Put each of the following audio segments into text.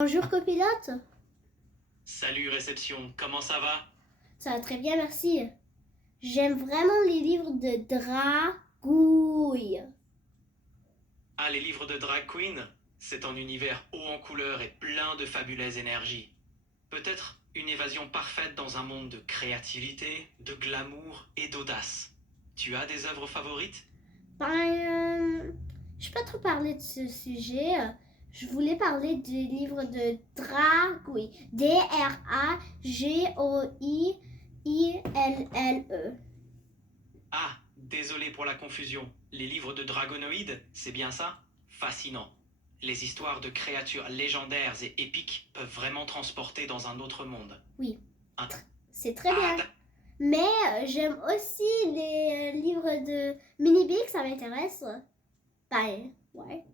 Bonjour copilote, Salut réception, comment ça va? ça va très bien, merci. J'aime vraiment les livres de dragouille. Ah, les livres de Drag Queen? C'est un univers haut en couleurs et plein de fabuleuses énergies. Peut-être une évasion parfaite dans un monde de créativité, de glamour et d'audace. Tu as des œuvres favorites? Je peux pas trop parler de ce sujet. Je voulais parler des livres de dragouille. Dragoille. Ah, désolé pour la confusion. Les livres de Dragonoïde, c'est bien ça? Fascinant. Les histoires de créatures légendaires et épiques peuvent vraiment transporter dans un autre monde. Oui, Un- c'est très Ah, bien. Mais j'aime aussi les livres de Mini-Big, ça m'intéresse. Ouais.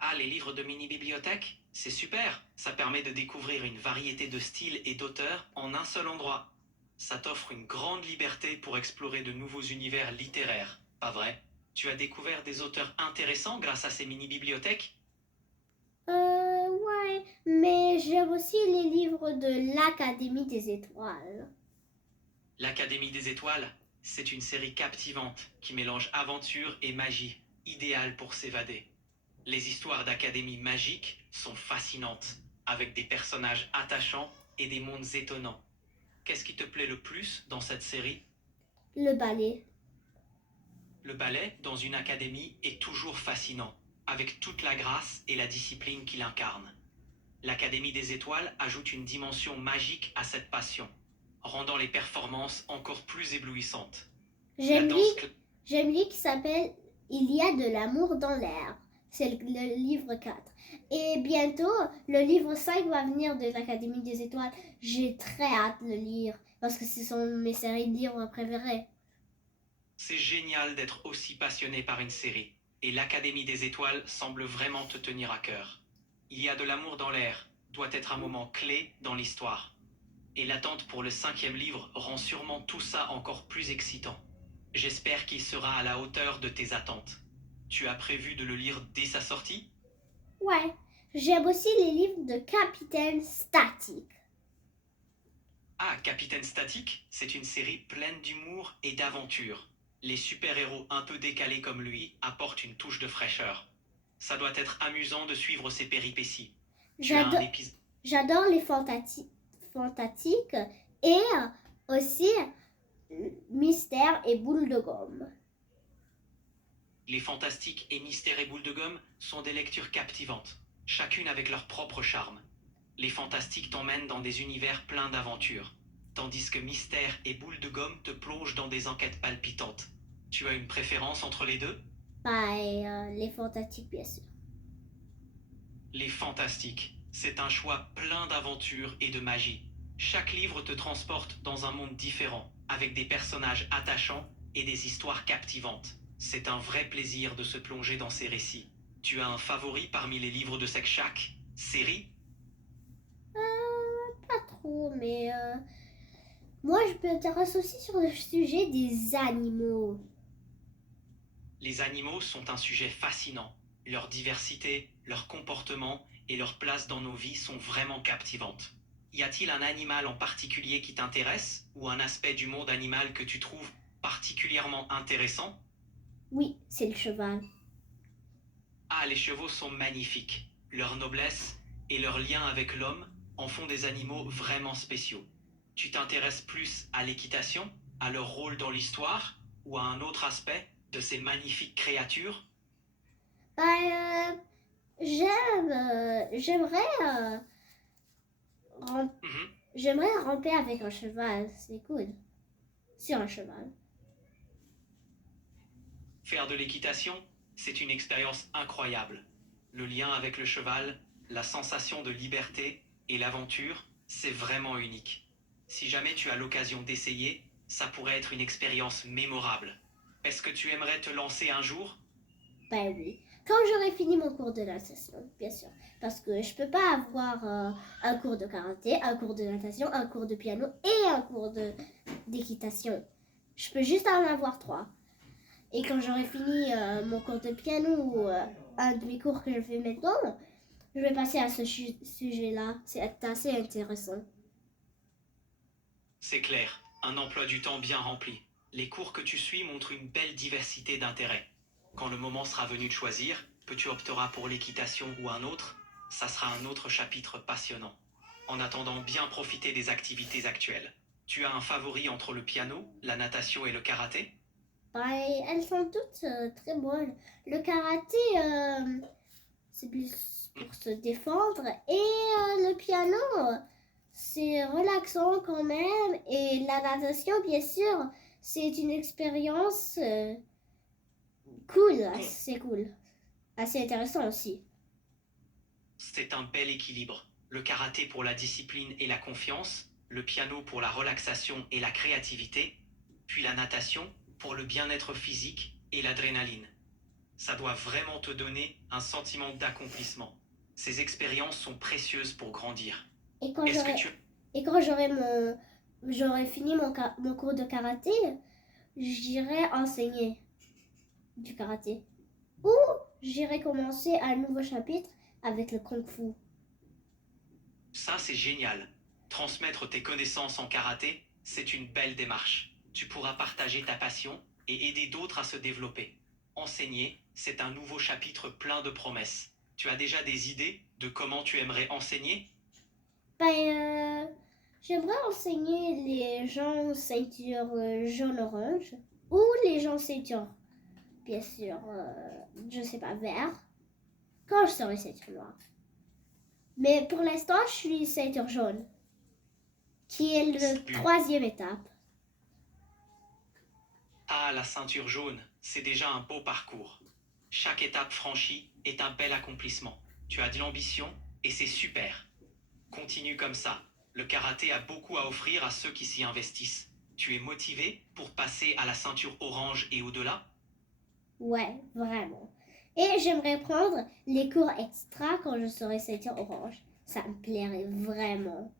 Ah, les livres de mini-bibliothèque? C'est super! Ça permet de découvrir une variété de styles et d'auteurs en un seul endroit. Ça t'offre une grande liberté pour explorer de nouveaux univers littéraires, pas vrai? Tu as découvert des auteurs intéressants grâce à ces mini-bibliothèques? Ouais, mais j'aime aussi les livres de l'Académie des étoiles. L'Académie des étoiles, c'est une série captivante qui mélange aventure et magie, idéale pour s'évader. Les histoires d'académie magique sont fascinantes, avec des personnages attachants et des mondes étonnants. Qu'est-ce qui te plaît le plus dans cette série? Le ballet. Le ballet, dans une académie, est toujours fascinant, avec toute la grâce et la discipline qu'il incarne. L'Académie des étoiles ajoute une dimension magique à cette passion, rendant les performances encore plus éblouissantes. La J'aime lui, danse... j'aime lui qui s'appelle Il y a de l'amour dans l'air. C'est le livre 4. Et bientôt, le livre 5 va venir de l'Académie des étoiles. J'ai très hâte de le lire parce que ce sont mes séries de livres préférées. C'est génial d'être aussi passionné par une série, et l'Académie des étoiles semble vraiment te tenir à cœur. Il y a de l'amour dans l'air, doit être un moment clé dans l'histoire. Et l'attente pour le 5e livre rend sûrement tout ça encore plus excitant. J'espère qu'il sera à la hauteur de tes attentes. Tu as prévu de le lire dès sa sortie? Ouais, j'aime aussi les livres de Capitaine Statique. Ah, Capitaine Statique, c'est une série pleine d'humour et d'aventure. Les super-héros un peu décalés comme lui apportent une touche de fraîcheur. Ça doit être amusant de suivre ses péripéties. Tu as un J'adore, épisode... j'adore les fantastiques et aussi Mystère et Boule de Gomme. Les Fantastiques et Mystère et Boule de Gomme sont des lectures captivantes, chacune avec leur propre charme. Les Fantastiques t'emmènent dans des univers pleins d'aventures, tandis que Mystère et Boule de Gomme te plongent dans des enquêtes palpitantes. Tu as une préférence entre les deux? Les fantastiques, bien sûr. Les Fantastiques, c'est un choix plein d'aventures et de magie. Chaque livre te transporte dans un monde différent, avec des personnages attachants et des histoires captivantes. C'est un vrai plaisir de se plonger dans ces récits. Tu as un favori parmi les livres de chaque série? Pas trop, mais moi je m'intéresse aussi sur le sujet des animaux. Les animaux sont un sujet fascinant. Leur diversité, leur comportement et leur place dans nos vies sont vraiment captivantes. Y a-t-il un animal en particulier qui t'intéresse ou un aspect du monde animal que tu trouves particulièrement intéressant? Oui, c'est le cheval. Ah, les chevaux sont magnifiques. Leur noblesse et leur lien avec l'homme en font des animaux vraiment spéciaux. Tu t'intéresses plus à l'équitation, à leur rôle dans l'histoire ou à un autre aspect de ces magnifiques créatures? J'aimerais Mhm. j'aimerais ramper avec un cheval. C'est cool. Sur un cheval. Faire de l'équitation, c'est une expérience incroyable. Le lien avec le cheval, la sensation de liberté et l'aventure, c'est vraiment unique. Si jamais tu as l'occasion d'essayer, ça pourrait être une expérience mémorable. Est-ce que tu aimerais te lancer un jour? Ben oui. Quand j'aurai fini mon cours de natation, bien sûr. Parce que je peux pas avoir un cours de karaté, un cours de natation, un cours de piano et un cours d'équitation. Je peux juste en avoir 3. Et quand j'aurai fini mon cours de piano ou un de mes cours que je fais maintenant, je vais passer à ce sujet-là. C'est assez intéressant. C'est clair, un emploi du temps bien rempli. Les cours que tu suis montrent une belle diversité d'intérêts. Quand le moment sera venu de choisir, que tu opteras pour l'équitation ou un autre, ça sera un autre chapitre passionnant. En attendant, bien profiter des activités actuelles. Tu as un favori entre le piano, la natation et le karaté? Elles sont toutes très bonnes. Le karaté, c'est plus pour se défendre. Et le piano, c'est relaxant quand même. Et la natation, bien sûr, c'est une expérience cool. C'est cool. Assez intéressant aussi. C'est un bel équilibre. Le karaté pour la discipline et la confiance, le piano pour la relaxation et la créativité, puis la natation pour le bien-être physique et l'adrénaline. Ça doit vraiment te donner un sentiment d'accomplissement. Ces expériences sont précieuses pour grandir. Et quand Est-ce que j'aurai tu... et quand j'aurai fini mon cours de karaté, j'irai enseigner du karaté. Ou j'irai commencer un nouveau chapitre avec le kung-fu. Ça, c'est génial. Transmettre tes connaissances en karaté, c'est une belle démarche. Tu pourras partager ta passion et aider d'autres à se développer. Enseigner, c'est un nouveau chapitre plein de promesses. Tu as déjà des idées de comment tu aimerais enseigner? J'aimerais enseigner les gens ceinture jaune-orange ou les gens ceinture, bien sûr, je sais pas, vert, quand je serai ceinture noire. Mais pour l'instant, je suis ceinture jaune, qui est la troisième étape. Ah, la ceinture jaune, c'est déjà un beau parcours. Chaque étape franchie est un bel accomplissement. Tu as de l'ambition et c'est super. Continue comme ça. Le karaté a beaucoup à offrir à ceux qui s'y investissent. Tu es motivé pour passer à la ceinture orange et au-delà? Ouais, vraiment. Et j'aimerais prendre les cours extra quand je serai ceinture orange. Ça me plairait vraiment.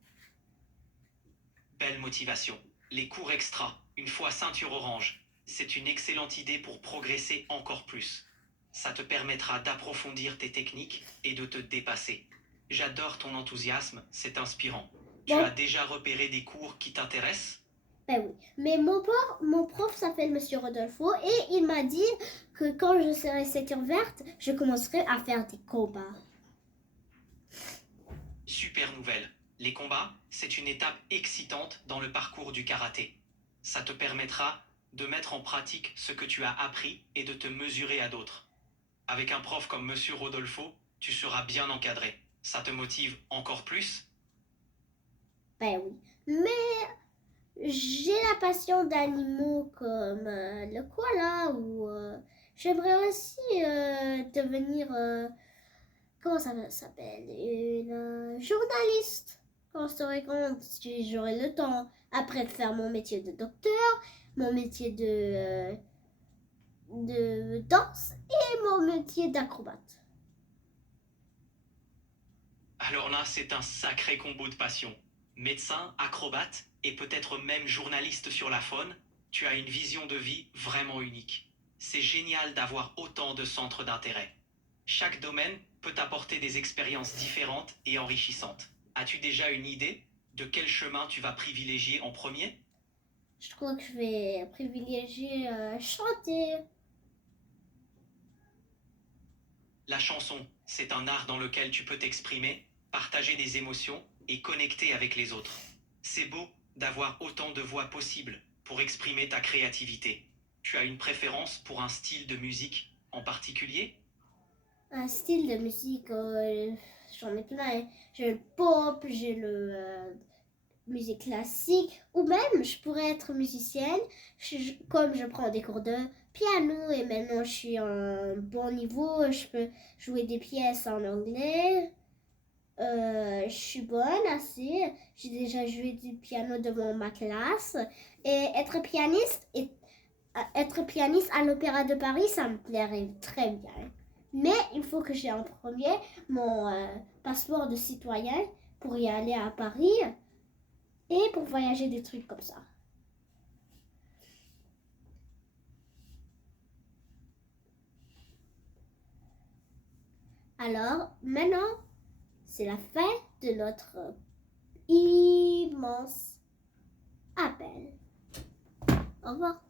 Belle motivation. Les cours extra, une fois ceinture orange, c'est une excellente idée pour progresser encore plus. Ça te permettra d'approfondir tes techniques et de te dépasser. J'adore ton enthousiasme, c'est inspirant. Tu Bon. as déjà repéré des cours qui t'intéressent? Ben oui. Mais mon prof s'appelle Monsieur Rodolfo et il m'a dit que quand je serai ceinture verte, je commencerai à faire des combats. Super nouvelle. Les combats, c'est une étape excitante dans le parcours du karaté. Ça te permettra de mettre en pratique ce que tu as appris et de te mesurer à d'autres. Avec un prof comme Monsieur Rodolfo, tu seras bien encadré. Ça te motive encore plus? Ben oui. Mais j'ai la passion d'animaux comme le koala ou j'aimerais aussi devenir, comment ça s'appelle, une journaliste quand je serai grande, si j'aurai le temps. Après de faire mon métier de docteur, mon métier de danse et mon métier d'acrobate. Alors là, c'est un sacré combo de passion. Médecin, acrobate et peut-être même journaliste sur la faune, tu as une vision de vie vraiment unique. C'est génial d'avoir autant de centres d'intérêt. Chaque domaine peut apporter des expériences différentes et enrichissantes. As-tu déjà une idée de quel chemin tu vas privilégier en premier? Je crois que je vais privilégier chanter. La chanson, c'est un art dans lequel tu peux t'exprimer, partager des émotions et connecter avec les autres. C'est beau d'avoir autant de voix possibles pour exprimer ta créativité. Tu as une préférence pour un style de musique en particulier? Un style de musique, j'en ai plein. J'ai le pop, j'ai le musique classique, ou même je pourrais être musicienne, comme je prends des cours de piano et maintenant je suis à un bon niveau, je peux jouer des pièces en anglais. Je suis bonne assez. J'ai déjà joué du piano devant ma classe. Et être pianiste à l'Opéra de Paris, ça me plairait très bien. Mais il faut que j'ai en premier mon passeport de citoyen pour y aller à Paris et pour voyager des trucs comme ça. Alors, maintenant, c'est la fin de notre immense appel. Au revoir.